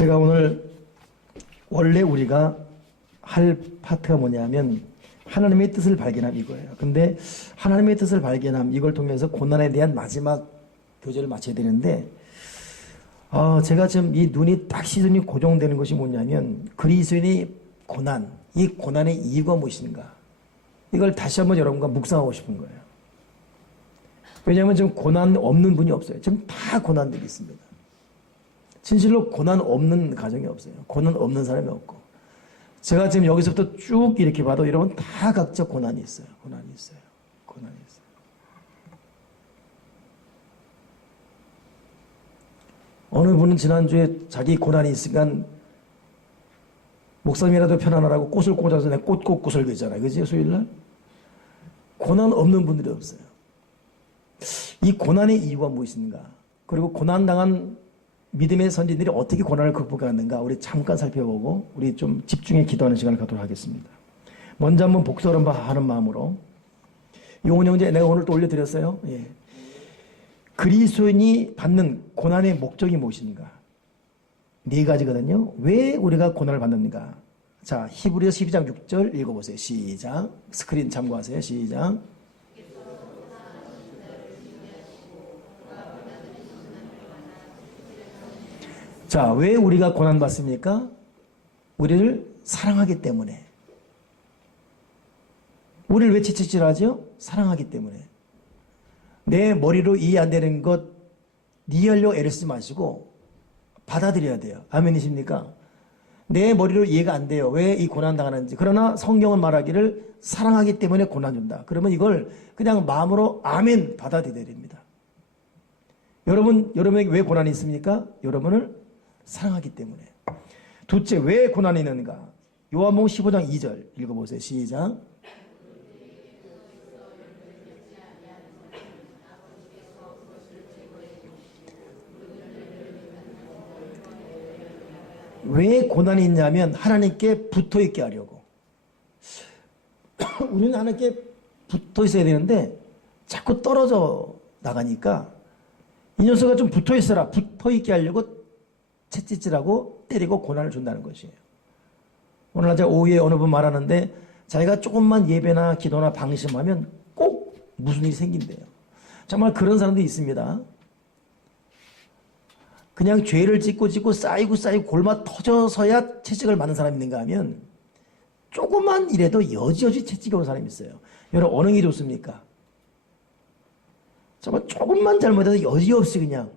제가 오늘 원래 우리가 할 파트가 뭐냐면 하나님의 뜻을 발견함 이거예요. 근데 하나님의 뜻을 발견함 이걸 통해서 고난에 대한 마지막 교제를 마쳐야 되는데 제가 지금 이 눈이 딱 시선이 고정되는 것이 뭐냐면 그리스도인의 고난, 이 고난의 이유가 무엇인가 이걸 다시 한번 여러분과 묵상하고 싶은 거예요. 왜냐하면 지금 고난 없는 분이 없어요. 지금 다 고난들이 있습니다. 진실로 고난 없는 가정이 없어요. 고난 없는 사람이 없고. 제가 지금 여기서부터 쭉 이렇게 봐도 여러분 다 각자 고난이 있어요. 고난이 있어요. 고난이 있어요. 어느 분은 지난주에 자기 고난이 있으니까 목사님이라도 편안하라고 꽃을 꽂아서 내가 꽃을 그잖아요. 그지? 수요일날? 고난 없는 분들이 없어요. 이 고난의 이유가 무엇인가? 그리고 고난당한 믿음의 선진들이 어떻게 고난을 극복하는가? 우리 잠깐 살펴보고 우리 좀 집중해 기도하는 시간을 갖도록 하겠습니다. 먼저 한번 복수하는 마음으로 용훈 형제 내가 오늘 또 올려드렸어요. 예. 그리스도인이 받는 고난의 목적이 무엇인가? 네 가지거든요. 왜 우리가 고난을 받는가? 자, 히브리서 12장 6절 읽어보세요. 시작. 스크린 참고하세요. 시작. 자, 왜 우리가 고난받습니까? 우리를 사랑하기 때문에. 우리를 왜 채찍질하죠? 사랑하기 때문에. 내 머리로 이해 안 되는 것 이해하려고 애를 쓰지 마시고 받아들여야 돼요. 아멘이십니까? 내 머리로 이해가 안 돼요. 왜 이 고난 당하는지. 그러나 성경은 말하기를 사랑하기 때문에 고난 준다. 그러면 이걸 그냥 마음으로 아멘 받아들여야 됩니다. 여러분에게 왜 고난이 있습니까? 여러분을 사랑하기 때문에. 둘째, 왜 고난이 있는가? 요한복음 15장 2절 읽어보세요. 시작. 왜 고난이 있냐면 하나님께 붙어 있게 하려고. 우리는 하나님께 붙어 있어야 되는데 자꾸 떨어져 나가니까 이 녀석아 좀 붙어 있어라. 붙어 있게 하려고 채찍질하고 때리고 고난을 준다는 것이에요. 오늘 제가 오후에 어느 분 말하는데 자기가 조금만 예배나 기도나 방심하면 꼭 무슨 일이 생긴대요. 정말 그런 사람도 있습니다. 그냥 죄를 짓고 쌓이고 골마 터져서야 채찍을 맞는 사람이 있는가 하면 조금만 이래도 여지여지 채찍이 오는 사람이 있어요. 여러분 어느 게 좋습니까? 정말 조금만 잘못해도 여지없이 그냥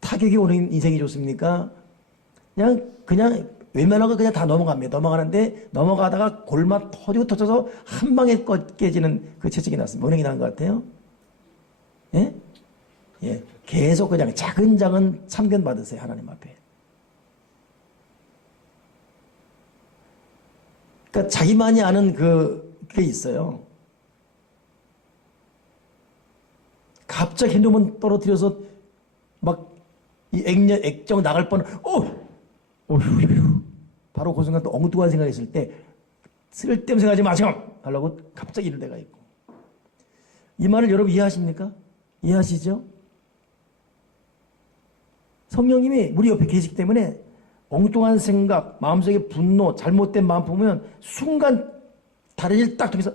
타격이 오는 인생이 좋습니까? 그냥 웬만한 거 그냥 다 넘어갑니다. 넘어가는데 넘어가다가 골마 터져서 한 방에 깨지는 그 채찍이 났습니다. 어느 게 나은 것 같아요? 예? 예. 계속 그냥 작은 참견 받으세요. 하나님 앞에. 그러니까 자기만이 아는 그게 있어요. 갑자기 핸드폰 떨어뜨려서 막 이 액정 나갈 뻔, 어휴. 바로 그 순간 또 엉뚱한 생각이 있을 때 쓸데없는 생각하지 마시고 하려고 갑자기 이럴 때가 있고. 이 말을 여러분 이해하십니까? 이해하시죠? 성령님이 우리 옆에 계시기 때문에 엉뚱한 생각, 마음속에 분노, 잘못된 마음 보면 순간 다른 일 딱 통해서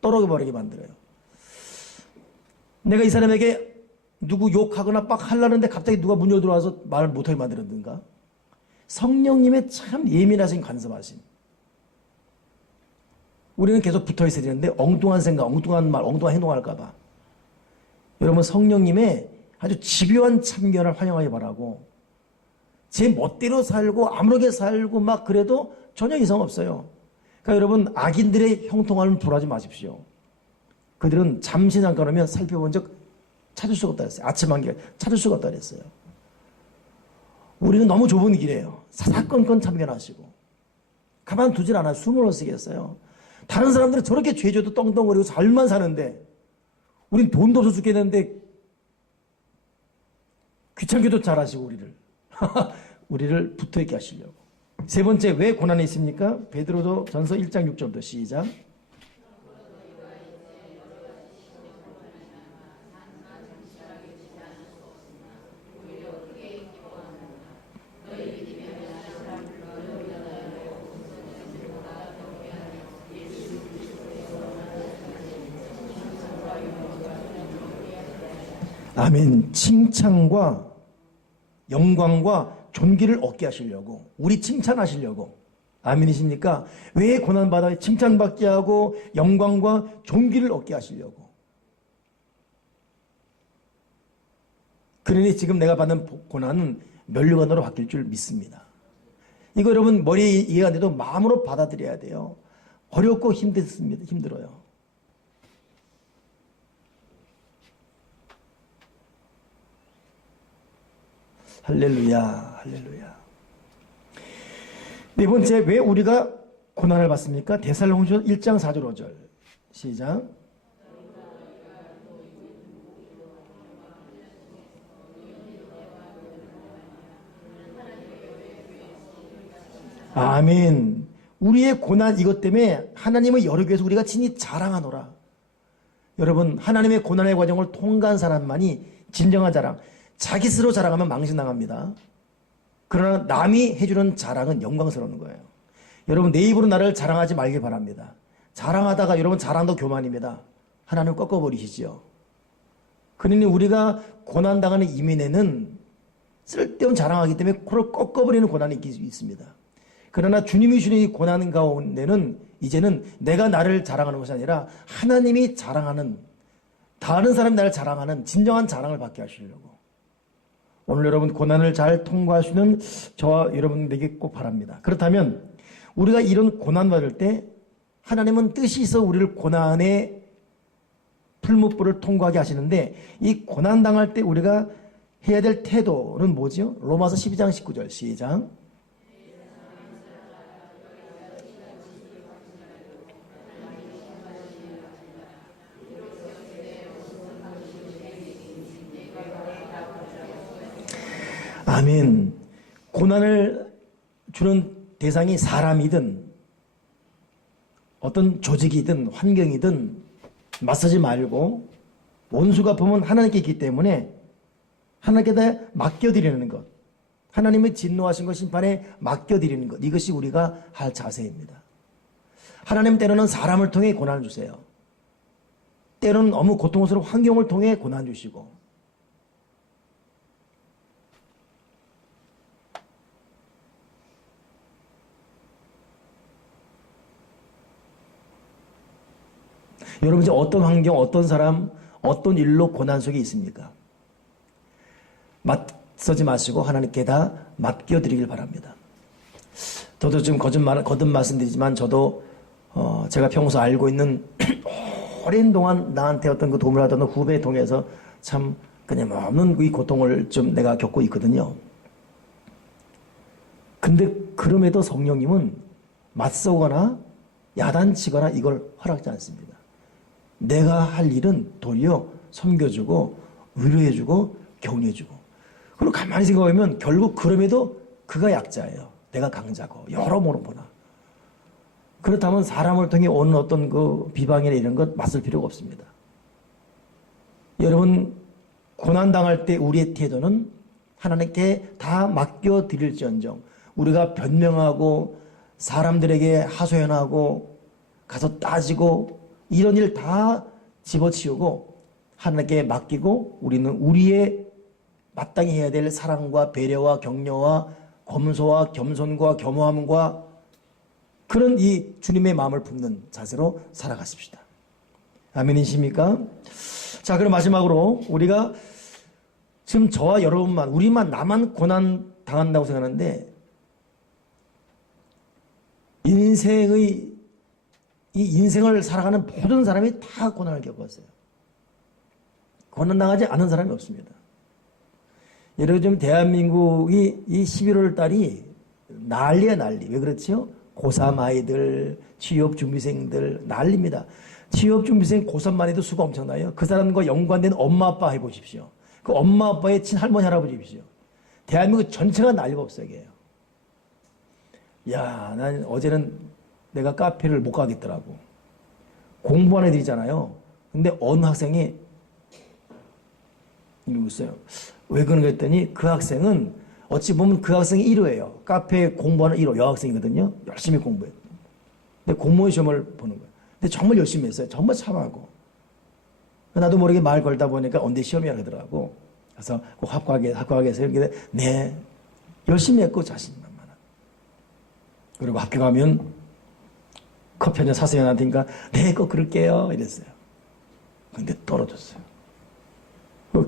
떨어져 버리게 만들어요. 내가 이 사람에게 누구 욕하거나 막 하려는데 갑자기 누가 문 열어 들어와서 말을 못하게 만들었는가? 성령님의 참 예민하신 간섭하심. 우리는 계속 붙어 있어야 되는데 엉뚱한 생각, 엉뚱한 말, 엉뚱한 행동할까 봐. 여러분 성령님의 아주 집요한 참견을 환영하기 바라고 제 멋대로 살고 아무렇게 살고 막 그래도 전혀 이상 없어요. 그러니까 여러분 악인들의 형통함을 불하지 마십시오. 그들은 잠시 잠깐 오면 살펴본 적 찾을 수가 없다 그랬어요. 아침 한개 찾을 수가 없다 그랬어요. 우리는 너무 좁은 길이에요. 사사건건 참견하시고 가만두질 않아요. 숨을 못 쉬겠어요. 다른 사람들은 저렇게 죄져도 떵떵거리고 잘만 사는데 우린 돈도 없어 죽겠는데 귀찮게도 잘하시고 우리를 붙어있게 하시려고. 세 번째, 왜 고난이 있습니까? 베드로서 전서 1장 6절부터 시작. 아멘. 칭찬과 영광과 존귀를 얻게 하시려고, 우리 칭찬하시려고. 아멘이십니까? 왜 고난받아 칭찬받게 하고 영광과 존귀를 얻게 하시려고. 그러니 지금 내가 받는 고난은 면류관으로 바뀔 줄 믿습니다. 이거 여러분 머리에 이해가 안 돼도 마음으로 받아들여야 돼요. 어렵고 힘들습니다. 힘들어요. 할렐루야, 할렐루야. 네 번째, 왜 우리가 고난을 받습니까? 데살로니가서 1장 4절 5절 시작. 아멘. 우리의 고난 이것 때문에 하나님의 여러 교회에서 우리가 친히 자랑하노라. 여러분, 하나님의 고난의 과정을 통과한 사람만이 진정한 자랑. 자기 스스로 자랑하면 망신당합니다. 그러나 남이 해주는 자랑은 영광스러운 거예요. 여러분, 내 입으로 나를 자랑하지 말길 바랍니다. 자랑하다가 여러분 자랑도 교만입니다. 하나님 꺾어버리시죠. 그러니 우리가 고난당하는 이면에는 쓸데없는 자랑하기 때문에 코를 꺾어버리는 고난이 있습니다. 그러나 주님이 주는 이 고난 가운데는 이제는 내가 나를 자랑하는 것이 아니라 하나님이 자랑하는, 다른 사람이 나를 자랑하는 진정한 자랑을 받게 하시려고. 오늘 여러분 고난을 잘 통과할 수 있는 저와 여러분에게 꼭 바랍니다. 그렇다면 우리가 이런 고난 받을 때 하나님은 뜻이 있어 우리를 고난의 풀무불을 통과하게 하시는데, 이 고난 당할 때 우리가 해야 될 태도는 뭐죠? 로마서 12장 19절 시작. 아멘. 고난을 주는 대상이 사람이든 어떤 조직이든 환경이든 맞서지 말고 원수가 보면 하나님께 있기 때문에 하나님께다 맡겨드리는 것, 하나님의 진노하신 것 심판에 맡겨드리는 것, 이것이 우리가 할 자세입니다. 하나님 때로는 사람을 통해 고난을 주세요. 때로는 너무 고통스러운 환경을 통해 고난 주시고, 여러분 이제 어떤 환경, 어떤 사람, 어떤 일로 고난 속에 있습니까? 맞서지 마시고 하나님께 다 맡겨드리길 바랍니다. 저도 지금 거듭 말씀드리지만 저도 제가 평소 알고 있는 오랜 동안 나한테 어떤 그 도움을 하던 후배를 통해서 참 끊임없는 이 고통을 좀 내가 겪고 있거든요. 근데 그럼에도 성령님은 맞서거나 야단치거나 이걸 허락하지 않습니다. 내가 할 일은 도리어 섬겨주고 위로해주고 격려해주고. 그리고 가만히 생각하면 결국 그럼에도 그가 약자예요. 내가 강자고 여러모로 보나. 그렇다면 사람을 통해 오는 어떤 그 비방이나 이런 것 맞설 필요가 없습니다. 여러분 고난당할 때 우리의 태도는 하나님께 다 맡겨드릴지언정, 우리가 변명하고 사람들에게 하소연하고 가서 따지고 이런 일 다 집어치우고 하나님께 맡기고 우리는 우리의 마땅히 해야 될 사랑과 배려와 격려와 검소와 겸손과 겸허함과 그런 이 주님의 마음을 품는 자세로 살아가십시다. 아멘이십니까? 자, 그럼 마지막으로 우리가 지금 저와 여러분만, 우리만, 나만 고난 당한다고 생각하는데, 이 인생을 살아가는 모든 사람이 다 고난을 겪었어요. 고난당하지 않은 사람이 없습니다. 여러분 지금 대한민국이 이 11월 달이 난리야 난리. 왜 그렇지요? 고3 아이들, 취업준비생들 난립니다. 취업준비생 고3만 해도 수가 엄청나요. 그 사람과 연관된 엄마 아빠 해보십시오. 그 엄마 아빠의 친할머니 할아버지 보십시오. 대한민국 전체가 난리가 없어요. 야, 난 어제는 내가 카페를 못 가겠더라고. 공부하는 애들이잖아요. 근데 어느 학생이 이러고 있어요. 왜 그런가 했더니 그 학생은 어찌 보면 그 학생이 1호예요. 카페 공부하는 1호 여학생이거든요. 열심히 공부해요. 근데 공무원 시험을 보는 거예요. 근데 정말 열심히 했어요. 정말 참하고. 나도 모르게 말 걸다 보니까 언제 시험이라 그러더라고. 그래서 꼭 합격하겠어요. 이렇게 네, 열심히 했고 자신만만한. 그리고 합격하면 커피 한잔 사세요. 나한테니까 네, 꼭 그럴게요. 이랬어요. 근데 떨어졌어요.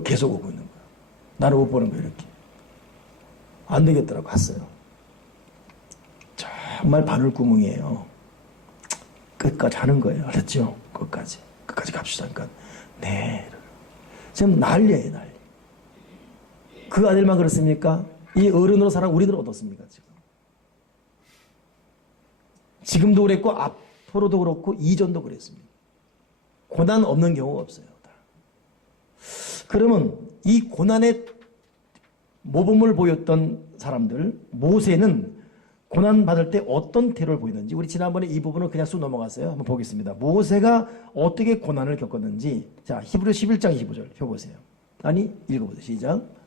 계속 오고 있는 거야. 나를 못 보는 거야, 이렇게. 안 되겠더라고, 갔어요. 정말 바늘구멍이에요. 끝까지 하는 거예요. 알았죠? 끝까지 갑시다. 그러니까, 네. 지금 난리예요, 난리. 그 아들만 그렇습니까? 이 어른으로 살아 우리들 어떻습니까, 지금? 지금도 그랬고, 앞으로도 그렇고, 이전도 그랬습니다. 고난 없는 경우가 없어요. 그러면 이 고난의 모범을 보였던 사람들, 모세는 고난받을 때 어떤 태도를 보이는지, 우리 지난번에 이 부분을 그냥 쑥 넘어갔어요. 한번 보겠습니다. 모세가 어떻게 고난을 겪었는지, 자, 히브리 11장 25절 펴보세요. 아니, 읽어보세요. 시작.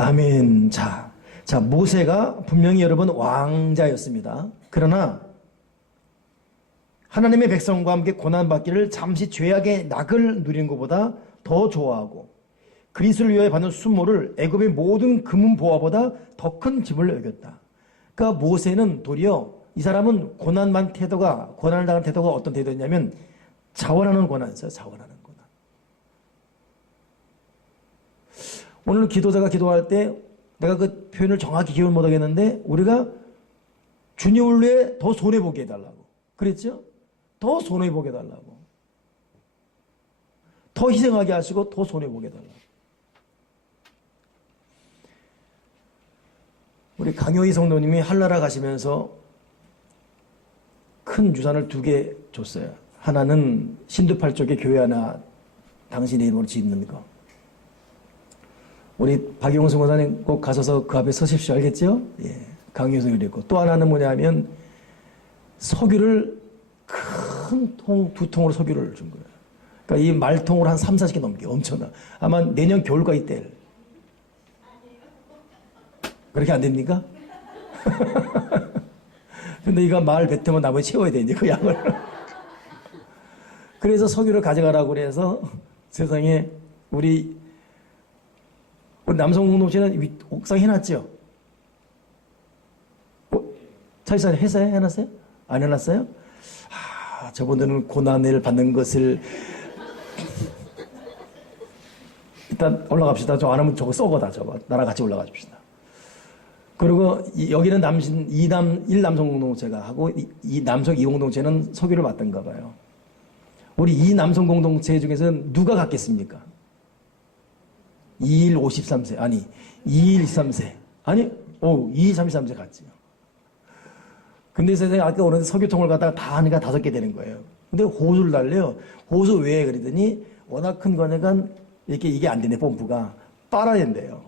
아멘. 자, 모세가 분명히 여러분 왕자였습니다. 그러나 하나님의 백성과 함께 고난받기를 잠시 죄악의 낙을 누리는 것보다 더 좋아하고 그리스도를 위하여 받는 순모를 애굽의 모든 금은 보화보다 더 큰 짐을 여겼다. 그러니까 모세는 도리어 이 사람은 고난을 당한 태도가 어떤 태도였냐면 자원하는 고난이었어요. 자원하는 고난. 오늘 기도자가 기도할 때 내가 그 표현을 정확히 기억을 못하겠는데 우리가 주님을 위해 더 손해보게 해달라고 그랬죠? 더 손해보게 해달라고, 더 희생하게 하시고 더 손해보게 해달라고. 우리 강효희 성도님이 한나라 가시면서 큰 유산을 2개 줬어요. 하나는 신두팔 쪽에 교회 하나 당신의 이름으로 짓는 거. 우리 박용수 목사님 꼭 가셔서 그 앞에 서십시오. 알겠죠? 예. 강효성이 그랬고, 또 하나는 뭐냐면 석유를 큰 통, 2통으로 석유를 준 거예요. 그러니까 이 말통으로 한 3, 40개 넘게 엄청나. 아마 내년 겨울까지 뗄. 그렇게 안 됩니까? 근데 이거 말 뱉으면 나머지 채워야 돼, 이제 그 양을. 그래서 석유를 가져가라고 그래서 세상에 우리 남성 공동체는 옥상 해놨죠? 차이사 회사에 해놨어요? 안 해놨어요? 저분들은 고난을 받는 것을 일단 올라갑시다. 저 안 하면 저거 썩어다. 저거 나랑 같이 올라가 줍시다. 그리고 여기는 1남성 공동체가 하고 이 남성 2공동체는 석유를 맡던가 봐요. 우리 2남성 공동체 중에서는 누가 갖겠습니까? 2일 53세 아니 2일 23세 아니 2일 33세 같지요. 근데 세상에 아까 오는데 석유통을 갖다가 다 하니까 5개 되는 거예요. 근데 호수를 달래요. 호수 왜 그러더니 워낙 큰 거니까 이렇게 이게 안 되네. 펌프가 빨아야 된대요.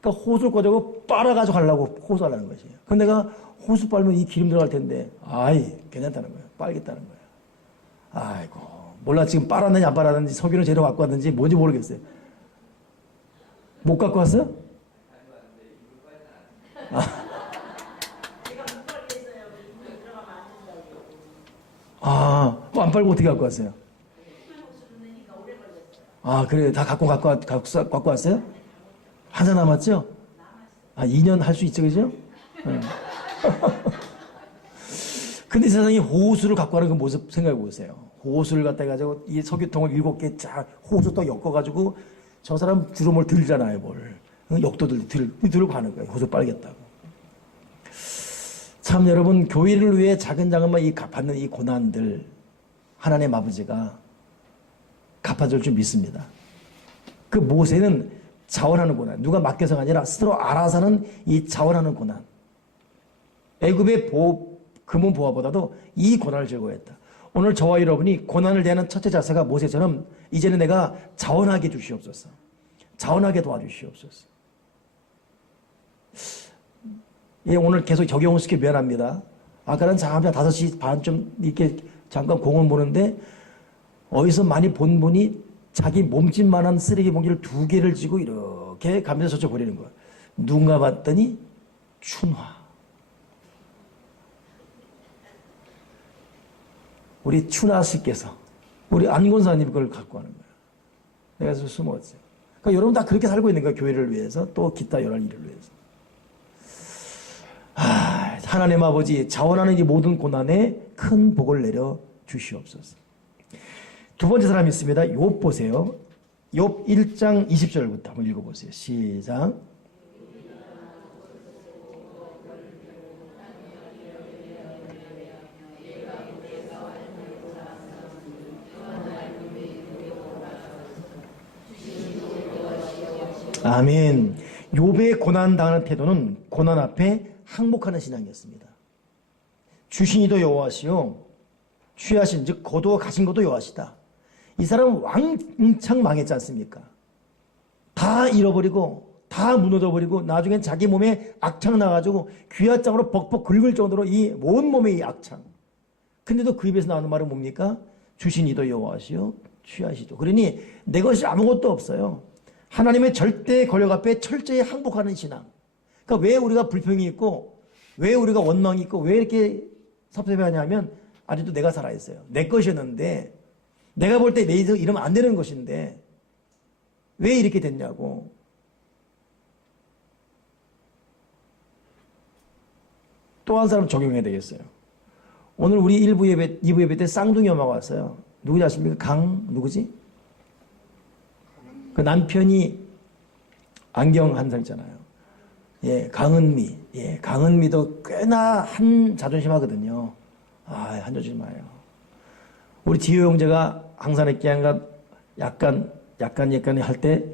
그러니까 호수를 꽂아고 빨아가지고 가려고 호수 하려는 것이에요. 근데 내가 호수 빨면 이 기름 들어갈 텐데 아이 괜찮다는 거예요. 빨겠다는 거예요. 아이고 몰라 지금 빨았는지 안 빨았는지 석유를 제대로 갖고 왔는지 뭔지 모르겠어요. 못 갖고 왔어요? 안 빨고 어떻게 갖고 왔어요? 그래요. 다 갖고 왔어요? 하나 남았죠? 2년 할 수 있죠, 그죠? 네. 근데 세상에 호수를 갖고 가는 그 모습 생각해 보세요. 호수를 갖다 가지고 이 석유통을 7개 쫙 호수 또 엮어가지고 저 사람 주로 뭘 들잖아요, 뭘. 역도들 들고 가는 거예요. 호수 빨겠다고. 참 여러분, 교회를 위해 작은 받는 이 고난들 하나님 아버지가 갚아줄 줄 믿습니다. 그 모세는 자원하는 고난, 누가 맡겨서가 아니라 스스로 알아서 하는 이 자원하는 고난. 애굽의 금은 보화보다도 이 고난을 즐거워했다. 오늘 저와 여러분이 고난을 대하는 첫째 자세가 모세처럼 이제는 내가 자원하게 해주시옵소서. 자원하게 도와주시옵소서. 예, 오늘 계속 적용시켜 미안합니다. 아까는 잠깐 5시 반쯤 이렇게 잠깐 공원 보는데 어디서 많이 본 분이 자기 몸집만한 쓰레기 봉지를 2개를 쥐고 이렇게 가면서 저쪽 버리는 거예요. 누군가 봤더니 춘화. 우리 춘화 씨께서 우리 안곤사님 그걸 갖고 하는 거예요. 내가 그래서 숨었어요. 그러니까 여러분 다 그렇게 살고 있는 거예요. 교회를 위해서 또 기타 여러 일을 위해서. 하나님 아버지 자원하는 이 모든 고난에 큰 복을 내려 주시옵소서. 두 번째 사람이 있습니다. 욥 보세요. 욥 1장 20절부터 한번 읽어보세요. 시작. 아멘. 욥의 고난 당하는 태도는 고난 앞에 항복하는 신앙이었습니다. 주신이도 여호와시요 취하신 즉 거두어 가신 것도 여호와시다. 이 사람은 왕창 망했지 않습니까? 다 잃어버리고 다 무너져버리고 나중엔 자기 몸에 악창 나가지고 귀화장으로 벅벅 긁을 정도로 이 온 몸에 이 악창. 근데도 그 입에서 나오는 말은 뭡니까? 주신이도 여호와시요 취하시도. 그러니 내 것이 아무것도 없어요. 하나님의 절대 권력 앞에 철저히 항복하는 신앙. 그러니까 왜 우리가 불평이 있고 왜 우리가 원망이 있고 왜 이렇게 섭섭해하냐면 아직도 내가 살아있어요. 내 것이었는데 내가 볼 때 내 인생 이러면 안 되는 것인데 왜 이렇게 됐냐고. 또 한 사람 적용해야 되겠어요. 오늘 우리 1부 예배, 2부 예배 때 쌍둥이 엄마가 왔어요. 누구지 아십니까? 누구지? 그 남편이 안경 한 살 있잖아요. 예, 강은미. 예, 강은미도 꽤나 한 자존심 하거든요. 한 자존심 해요. 우리 지효 형제가 항상 이렇게 약간 할 때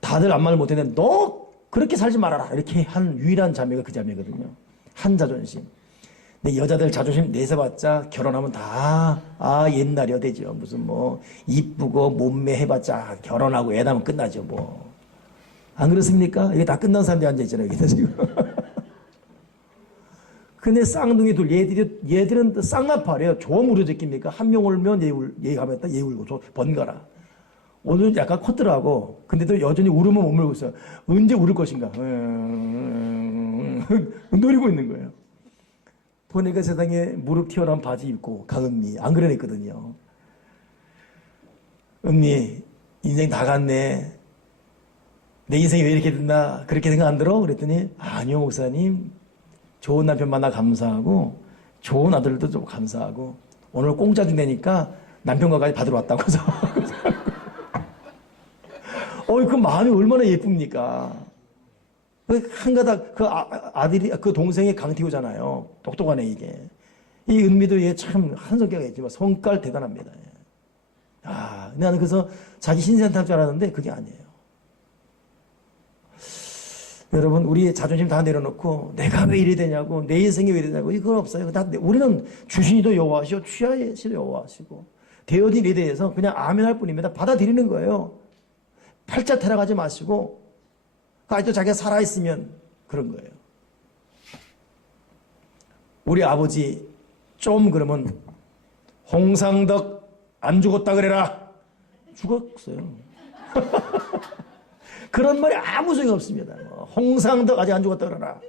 다들 아무 말 못했는데 너 그렇게 살지 말아라. 이렇게 한 유일한 자매가 그 자매거든요. 한 자존심. 근데 여자들 자존심 내세봤자 결혼하면 다 옛날이야 되죠. 무슨 이쁘고 몸매 해봤자 결혼하고 애 낳으면 끝나죠 뭐. 안 그렇습니까? 이게 다 끝난 사람들이 앉아있잖아요 여기다 지금. 근데 쌍둥이 둘 얘들은 쌍나팔이에요. 좋은 무료제끼입니까? 한 명 울면 얘 가면 얘 울고 번갈아. 오늘 약간 컸더라고. 근데도 여전히 울으면 못 물고 있어요. 언제 울을 것인가 노리고 있는 거예요. 보니까 세상에 무릎 튀어나온 바지 입고 강은미 안 그러냈거든요. 은미 인생 다 갔네. 내 인생이 왜 이렇게 됐나 그렇게 생각 안 들어? 그랬더니 아니요 목사님 좋은 남편 만나 감사하고 좋은 아들도 좀 감사하고 오늘 공짜 준다니까 남편과까지 받으러 왔다고 해서 그 마음이 얼마나 예쁩니까? 한가닥 아들이 그 동생이 강태우잖아요. 똑똑하네 이게. 이 은미도 얘 참 한 성격이 있지만 성깔 대단합니다. 나는 그래서 자기 신세한테 할 줄 알았는데 그게 아니에요. 여러분 우리 자존심 다 내려놓고 내가 왜 이래 되냐고 내 인생이 왜 이래 되냐고 이건 없어요. 우리는 주신이도 여호와시고 취하시도 여호와시고 되어진 일에 대해서 그냥 아멘할 뿐입니다. 받아들이는 거예요. 팔자 타락하지 마시고 아직도 자기가 살아있으면 그런 거예요. 우리 아버지 좀 그러면 홍상덕 안 죽었다 그래라. 죽었어요. 그런 말이 아무 소용이 없습니다. 홍상덕 아직 안 죽었다 그러나.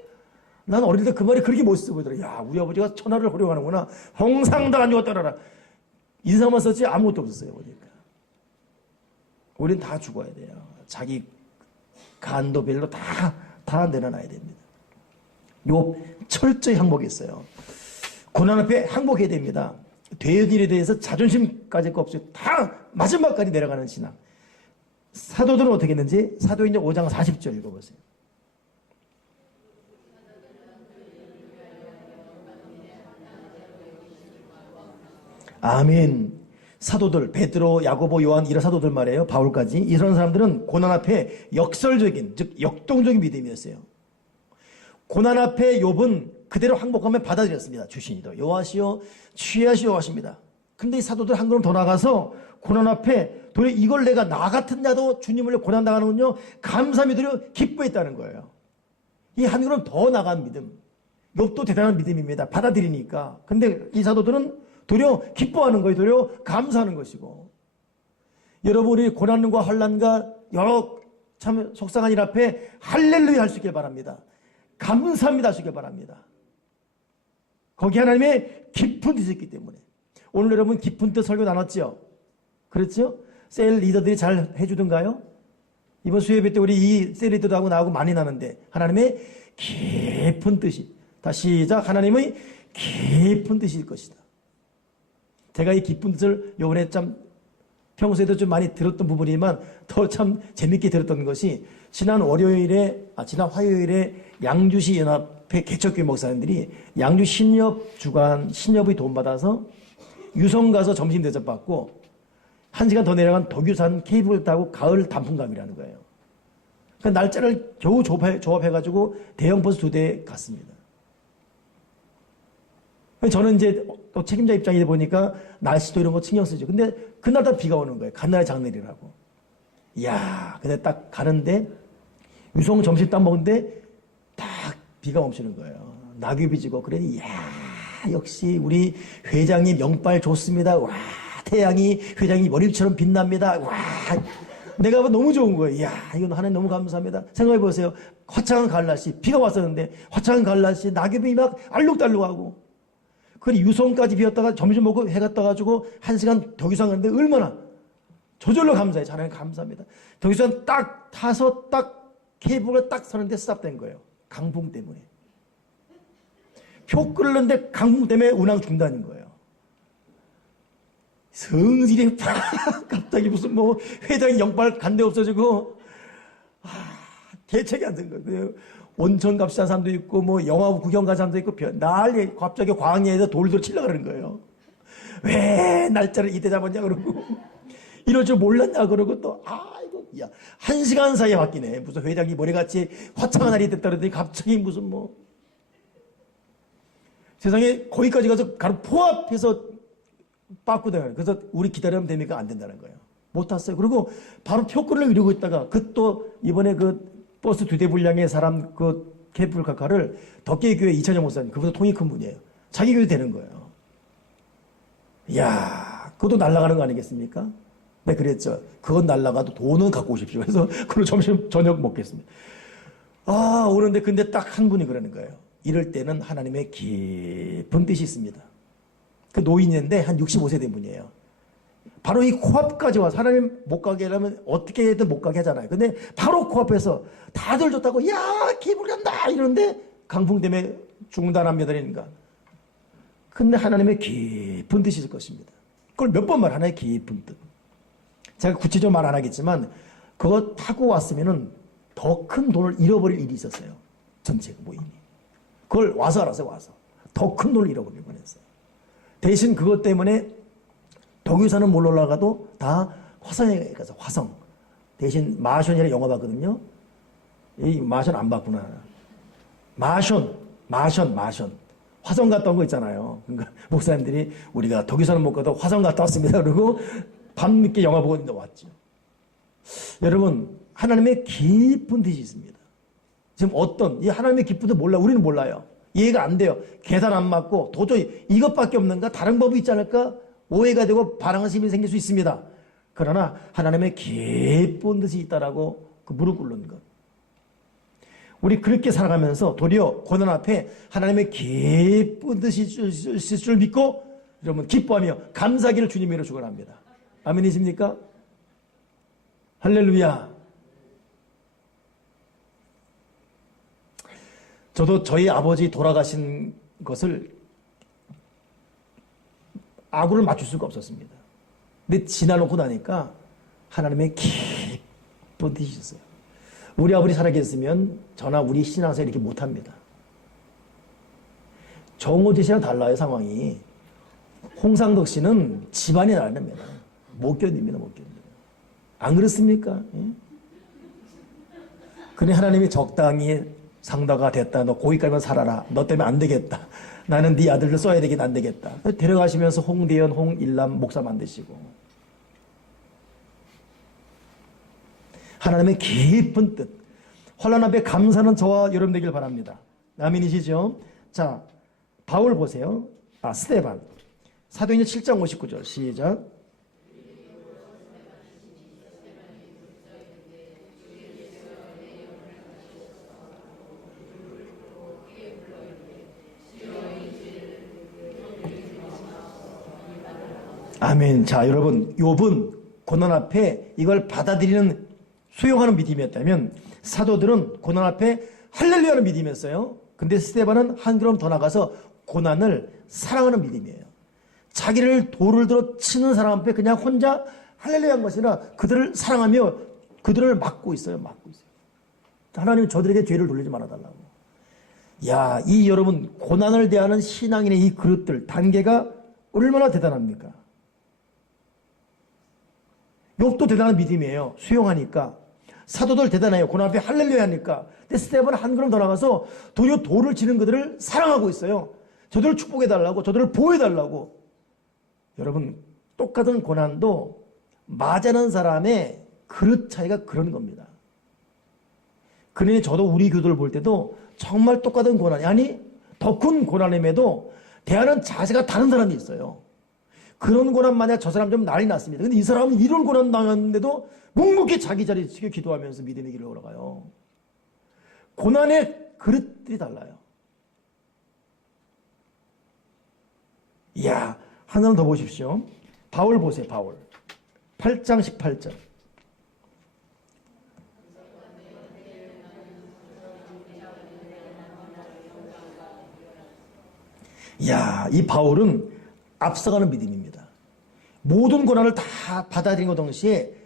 난 어릴 때 그 말이 그렇게 멋있어 보이더라. 야, 우리 아버지가 천하를 호령하는구나. 홍상덕 안 죽었다 그러나. 인상만 썼지 아무것도 없었어요. 보니까. 우린 다 죽어야 돼요. 자기 간도 별로 다 내려놔야 됩니다. 요 철저히 항복했어요. 고난 앞에 항복해야 됩니다. 되어진 일에 대해서 자존심까지 거 없어요. 다 마지막까지 내려가는 신앙. 사도들은 어떻게 했는지 사도행전 5장 40절 읽어보세요. 아멘. 사도들 베드로, 야고보, 요한 이런 사도들 말이에요. 바울까지 이런 사람들은 고난 앞에 역설적인 즉 역동적인 믿음이었어요. 고난 앞에 욥은 그대로 항복하며 받아들였습니다. 주신이도 여호와시요 취하시오 하십니다. 근데 이 사도들 한 걸음 더 나가서 고난 앞에 도리어 이걸 내가 나 같은 자도 주님을 고난당하는군요. 감사함이 도리어 기뻐했다는 거예요. 이 한 걸음 더 나간 믿음. 욥도 대단한 믿음입니다. 받아들이니까. 근데 이 사도들은 도리어 기뻐하는 거예요. 도리어 감사하는 것이고. 여러분, 우리 고난과 환난과 여러 참 속상한 일 앞에 할렐루야 할 수 있길 바랍니다. 감사합니다 할 수 있길 바랍니다. 거기 하나님의 깊은 뜻이 있기 때문에. 오늘 여러분 깊은 뜻 설교 나눴죠? 그렇죠? 셀 리더들이 잘 해주던가요? 이번 수요예배 때 우리 이 셀 리더하고 나하고 많이 나는데 하나님의 깊은 뜻이. 다시 시작. 하나님의 깊은 뜻일 것이다. 제가 이 깊은 뜻을 요번에 참 평소에도 좀 많이 들었던 부분이지만 더 참 재밌게 들었던 것이 지난 화요일에 양주시 연합회 개척교회 목사님들이 양주 신협 주간 신협의 돈 받아서 유성 가서 점심 대접받고 1시간 더 내려간 덕유산 케이블 타고 가을 단풍감이라는 거예요. 그 날짜를 겨우 조합해가지고 대형 버스 2대 갔습니다. 저는 이제 또 책임자 입장이다 보니까 날씨도 이런 거 신경 쓰죠. 근데 그날 다 비가 오는 거예요. 간날의 장날이라고. 이야, 근데 딱 가는데 유성 점심 딱 먹는데 딱 비가 멈추는 거예요. 낙엽이 지고 그러니 이야, 역시 우리 회장님 명발 좋습니다. 와, 태양이 회장님 머리처럼 빛납니다. 와, 내가 너무 좋은 거예요. 이야, 이건 하나님 너무 감사합니다. 생각해 보세요. 화창한 가을 날씨, 비가 왔었는데 화창한 가을 날씨 낙엽이 막 알록달록하고 그 유성까지 비었다가 점심 먹고 해가 떠가지고 1시간 덕유산 가는데 얼마나 저절로 감사해요. 하나님 감사합니다. 덕유산 딱 타서 딱 케이블에 딱 서는데 스탑된 거예요. 강풍 때문에. 표 끓는데 강풍 때문에 운항 중단인 거예요. 성질이 갑자기 무슨 뭐 회장이 영빨 간데 없어지고 대책이 안 된 거예요. 온천 값이한 사람도 있고 뭐 영화 구경 간 사람도 있고 난리 갑자기 광야에서 돌도 치려고 그러는 거예요. 왜 날짜를 이때 잡았냐 그러고 이럴 줄 몰랐냐 그러고 또 아이고 야 1시간 사이에 바뀌네. 무슨 회장이 머리같이 화창한 날이 됐다 그러더니 갑자기 무슨 뭐 세상에 거기까지 가서 가로 포함해서 빠꾸 당해요. 그래서 우리 기다리면 됩니까? 안 된다는 거예요. 못 탔어요. 그리고 바로 표권을 이루고 있다가 그 또 이번에 그 버스 2대 분량의 사람 그 케이블 카카를 덕계교회 이찬영 목사님 그분도 통이 큰 분이에요. 자기 교회 되는 거예요. 이야, 그것도 날아가는 거 아니겠습니까? 네, 그랬죠. 그건 날아가도 돈은 갖고 오십시오. 그래서 그걸 점심 저녁 먹겠습니다. 아, 오는데 근데 딱 한 분이 그러는 거예요. 이럴 때는 하나님의 깊은 뜻이 있습니다. 그 노인인데 한 65세 된 분이에요. 바로 이 코앞까지 와서 하나님 못 가게 하려면 어떻게든 못 가게 하잖아요. 근데 바로 코앞에서 다들 좋다고 야 기분 간다 이러는데 강풍 때문에 중단합니다. 그러니까. 근데 하나님의 깊은 뜻이 있을 것입니다. 그걸 몇 번 말하나요? 깊은 뜻. 제가 구체적으로 말 안 하겠지만 그거 타고 왔으면은 더 큰 돈을 잃어버릴 일이 있었어요. 전체 모임이. 그걸 와서 알았어요. 와서. 더 큰 돈을 잃어버릴 뻔했어요. 대신 그것 때문에 덕유산은 못 올라가도 다 화성에 가서 화성. 대신 마션이라는 영화 봤거든요. 이 마션 안 봤구나. 마션. 화성 갔다 온 거 있잖아요. 그러니까 목사님들이 우리가 덕유산은 못 가도 화성 갔다 왔습니다. 그러고 밤늦게 영화 보고 있는데 왔죠. 여러분, 하나님의 깊은 뜻이 있습니다. 지금 이 하나님의 깊은 뜻 몰라. 우리는 몰라요. 이해가 안 돼요. 계산 안 맞고 도저히 이것밖에 없는가? 다른 법이 있지 않을까? 오해가 되고 반항심이 생길 수 있습니다. 그러나 하나님의 깊은 뜻이 있다라고 그 무릎 꿇는 것. 우리 그렇게 살아가면서 도리어 고난 앞에 하나님의 깊은 뜻이 있을 줄 믿고 여러분 기뻐하며 감사하기를 주님으로 축원합니다. 아멘이십니까? 할렐루야. 저도 저희 아버지 돌아가신 것을 아구를 맞출 수가 없었습니다. 근데 지나놓고 나니까 하나님의 깊은 뜻이 있어요. 우리 아버지 살아계셨으면 저나 우리 신앙생활 이렇게 못합니다. 정호재 씨랑 달라요, 상황이. 홍상덕 씨는 집안이 나릅니다. 못 견딥니다, 못 견뎌요. 안 그렇습니까? 예? 그래 하나님이 적당히 상다가 됐다. 너 거기까지만 살아라. 너 때문에 안 되겠다. 나는 네 아들들 써야 되긴 안 되겠다. 데려가시면서 홍대현, 홍일남 목사 만드시고. 하나님의 깊은 뜻. 환난 앞에 감사하는 저와 여러분 되길 바랍니다. 아멘이시죠? 자, 바울 보세요. 스데반. 사도행전 7장 59절 시작. 아멘. 자, 여러분, 욥은 고난 앞에 이걸 받아들이는 수용하는 믿음이었다면 사도들은 고난 앞에 할렐루야는 믿음이었어요. 근데 스데반은 한 걸음 더 나가서 고난을 사랑하는 믿음이에요. 자기를 돌을 들어 치는 사람 앞에 그냥 혼자 할렐루야 한 것이 아니라 그들을 사랑하며 그들을 막고 있어요. 막고 있어요. 하나님 저들에게 죄를 돌리지 말아달라고. 야, 이 여러분 고난을 대하는 신앙인의 이 그릇들 단계가 얼마나 대단합니까? 욥도 대단한 믿음이에요. 수용하니까. 사도들 대단해요. 고난 앞에 할렐루야 하니까. 근데 스데반은 한 걸음 더 나가서 도리어 돌을 치는 그들을 사랑하고 있어요. 저들을 축복해달라고, 저들을 보호해달라고. 여러분, 똑같은 고난도 맞이하는 사람의 그릇 차이가 그런 겁니다. 그러니 저도 우리 교도를 볼 때도 정말 똑같은 고난이, 아니 더 큰 고난임에도 대하는 자세가 다른 사람이 있어요. 그런 고난 만약 저 사람 좀 난리 났습니다. 근데 이 사람은 이런 고난 당했는데도 묵묵히 자기 자리에 지켜 기도하면서 믿음의 길을 걸어가요. 고난의 그릇들이 달라요. 이야, 하나는 더 보십시오. 바울 보세요. 바울 8장 18절. 이야, 이 바울은 앞서가는 믿음입니다. 모든 고난을 다 받아들이는 것 동시에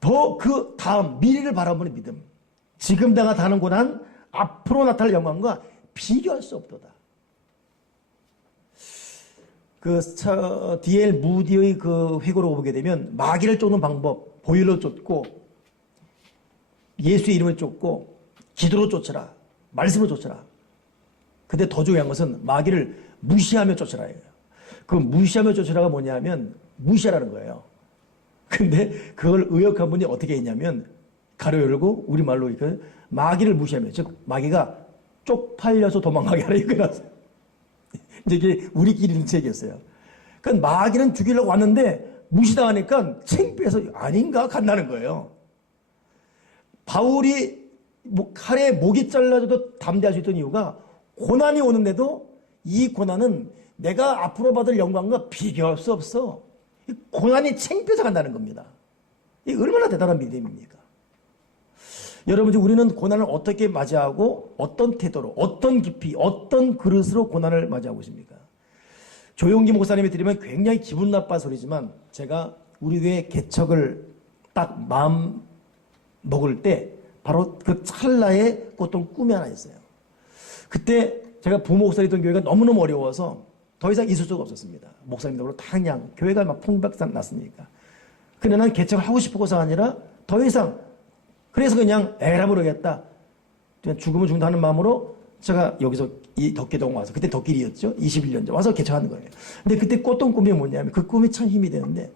더 그 다음 미래를 바라보는 믿음. 지금 내가 당하는 고난, 앞으로 나타날 영광과 비교할 수 없도다. D.L. 무디의 그 회고를 보게 되면 마귀를 쫓는 방법, 보혈로 쫓고 예수의 이름을 쫓고 기도로 쫓으라, 말씀으로 쫓으라. 근데 더 중요한 것은 마귀를 무시하며 쫓으라예요. 그 무시하며 쫓으라가 뭐냐면 무시하라는 거예요. 근데 그걸 의역한 분이 어떻게 했냐면 가로 열고 우리말로 마귀를 무시하며, 즉 마귀가 쪽팔려서 도망가게 하라 이거라서. 이제 이게 우리끼리 있는 책이었어요. 그러니까 마귀는 죽이려고 왔는데 무시당하니까 창피해서 아닌가 간다는 거예요. 바울이 칼에 목이 잘라져도 담대할 수 있던 이유가 고난이 오는데도 이 고난은 내가 앞으로 받을 영광과 비교할 수 없어. 고난이 창피해서 간다는 겁니다. 이 얼마나 대단한 믿음입니까? 여러분, 우리는 고난을 어떻게 맞이하고 어떤 태도로, 어떤 깊이, 어떤 그릇으로 고난을 맞이하고 있습니까? 조용기 목사님이 드리면 굉장히 기분 나빠 소리지만 제가 우리 교회 개척을 딱 마음 먹을 때 바로 그 찰나에 꿨던 꿈이 하나 있어요. 그때 제가 부모 목사이던 교회가 너무너무 어려워서 더 이상 있을 수가 없었습니다. 목사님들로 다 그냥 교회가 막 풍박산 났으니까. 근데 난 개척을 하고 싶어서가 아니라 더 이상, 그래서 그냥 에라 모르겠다. 그냥 죽으면 죽는다는 마음으로 제가 여기서 이 덕계동 와서, 그때 덕길이었죠. 21년 전 와서 개척하는 거예요. 근데 그때 꿨던 꿈이 뭐냐면 그 꿈이 참 힘이 되는데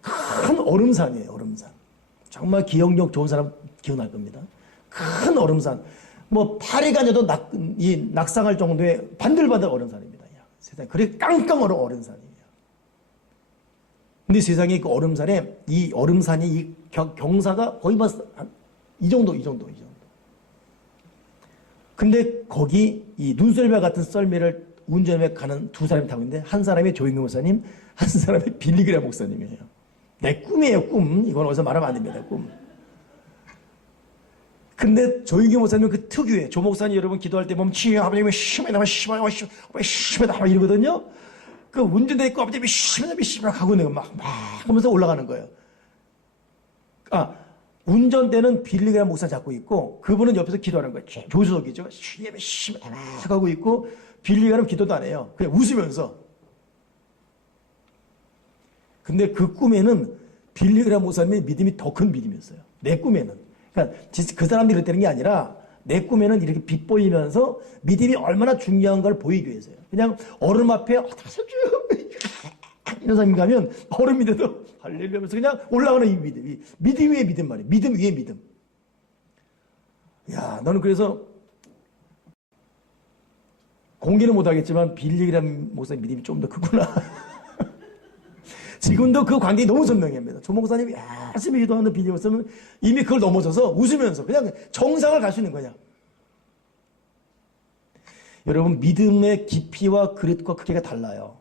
큰 얼음산이에요. 얼음산. 정말 기억력 좋은 사람 기억날 겁니다. 큰 얼음산. 뭐 팔이 가녀도 낙상할 정도의 반들반들 얼음산입니다. 세상에 그렇게 깡깡 얼은 산이에요. 근데 세상에 그 얼음산에 이 얼음산이 이 경사가 거의 이 정도. 근데 거기 이 눈썰매 같은 썰매를 운전해 가는 두 사람이 타고 있는데 한 사람이 조인규 목사님, 한 사람이 빌리그레 목사님이에요. 내 꿈이에요, 꿈. 이건 어디서 말하면 안 됩니다, 꿈. 근데 조인규 목사님은 그 특유의, 조 목사님 여러분 기도할 때 보면 치유 아버님이 심하다 이러거든요. 그 운전대 있고 아버님이 심하다 하고 있는 거 막 하면서 올라가는 거예요. 운전대는 빌리그레 목사 잡고 있고 그분은 옆에서 기도하는 거예요. 조수석이죠. 심하다 하고 있고 빌리그레는 기도도 안 해요. 그냥 웃으면서. 근데 그 꿈에는 빌리그레 목사님의 믿음이 더 큰 믿음이었어요. 내 꿈에는. 그러니까 그 사람들이 그랬다는 게 아니라 내 꿈에는 이렇게 빛 보이면서 믿음이 얼마나 중요한 걸 보이기 위해서요. 그냥 얼음 앞에 이런 사람이 가면 얼음인데도 할렐루야 하면서 그냥 올라가는 이 믿음. 믿음 위에 믿음 말이에요. 믿음 위에 믿음. 야, 너는 그래서 공개는 못하겠지만 빌릭이라는 목사의 믿음이 좀 더 크구나. 지금도 그 관계가 너무 선명합니다. 조 목사님이 열심히 기도하는 빌릭 목사는 이미 그걸 넘어서서 웃으면서 그냥 정상을 갈 수 있는 거냐. 여러분, 믿음의 깊이와 그릇과 크기가 달라요.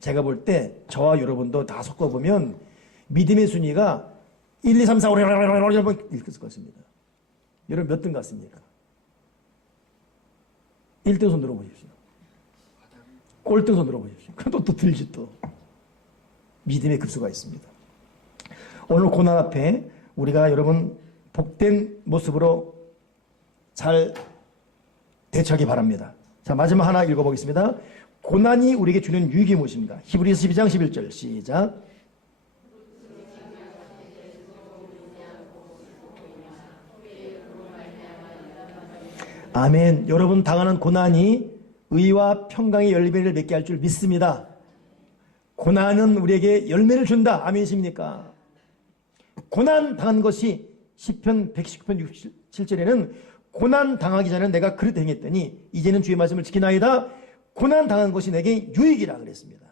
제가 볼 때 저와 여러분도 다 섞어보면 믿음의 순위가 1, 2, 3, 4, 5, 6, 7, 읽을 것입니다. 여러분 몇 등 같습니까? 1등 손 들어보십시오. 꼴등 손 들어보십시오. 그럼 또 들지 또. 믿음의 급수가 있습니다. 오늘 고난 앞에 우리가 여러분 복된 모습으로 잘 대처하기 바랍니다. 자, 마지막 하나 읽어보겠습니다. 고난이 우리에게 주는 유익이 무엇입니다. 히브리서 12장 11절 시작. 아멘. 여러분 당하는 고난이 의와 평강의 열매를 맺게 할 줄 믿습니다. 고난은 우리에게 열매를 준다. 아멘이십니까? 고난 당한 것이 시편 119편 67절에는 고난 당하기 전에 내가 그릇 행했더니 이제는 주의 말씀을 지키나이다. 고난 당한 것이 내게 유익이라 그랬습니다.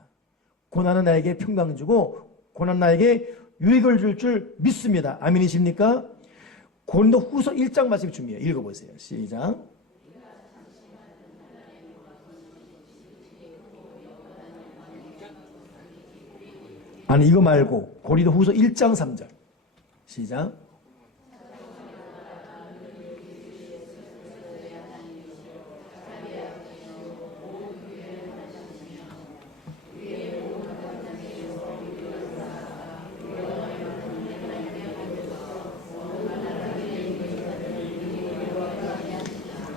고난은 나에게 평강 주고 고난 나에게 유익을 줄 믿습니다. 아멘이십니까? 고린도후서 1장 말씀 준비해요. 읽어보세요. 시작. 아니 이거 말고 고린도후서 1장 3절 시작.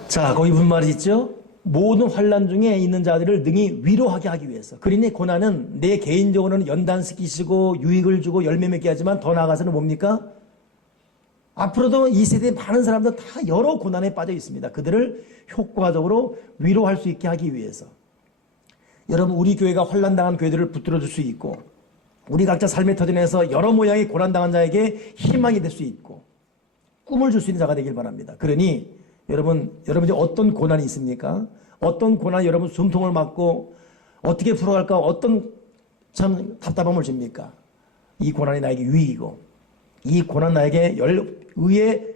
자, 거기 무슨 말이 있죠? 모든 환난 중에 있는 자들을 능히 위로하게 하기 위해서. 그러니 고난은 내 개인적으로는 연단시키시고 유익을 주고 열매 맺게 하지만 더 나아가서는 뭡니까? 앞으로도 이 세대에 많은 사람들 다 여러 고난에 빠져 있습니다. 그들을 효과적으로 위로할 수 있게 하기 위해서. 여러분, 우리 교회가 환난당한 교회들을 붙들어 줄 수 있고 우리 각자 삶의 터전에서 여러 모양의 고난당한 자에게 희망이 될 수 있고 꿈을 줄 수 있는 자가 되길 바랍니다. 그러니 여러분 이제 어떤 고난이 있습니까? 어떤 고난이 여러분 숨통을 막고 어떻게 풀어갈까? 어떤 참 답답함을 줍니까? 이 고난이 나에게 유익이고 이 고난 나에게 의의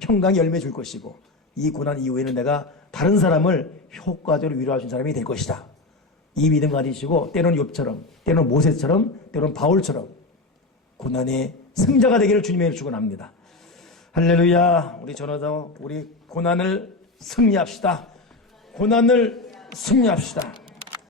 평강의 열매 줄 것이고 이 고난 이후에는 내가 다른 사람을 효과적으로 위로할 수 있는 사람이 될 것이다. 이 믿음 가지시고 때로는 욥처럼 때로는 모세처럼 때로는 바울처럼 고난의 승자가 되기를 주님의 축원합니다. 할렐루야. 우리 전하자 우리 고난을 승리합시다. 고난을 승리합시다.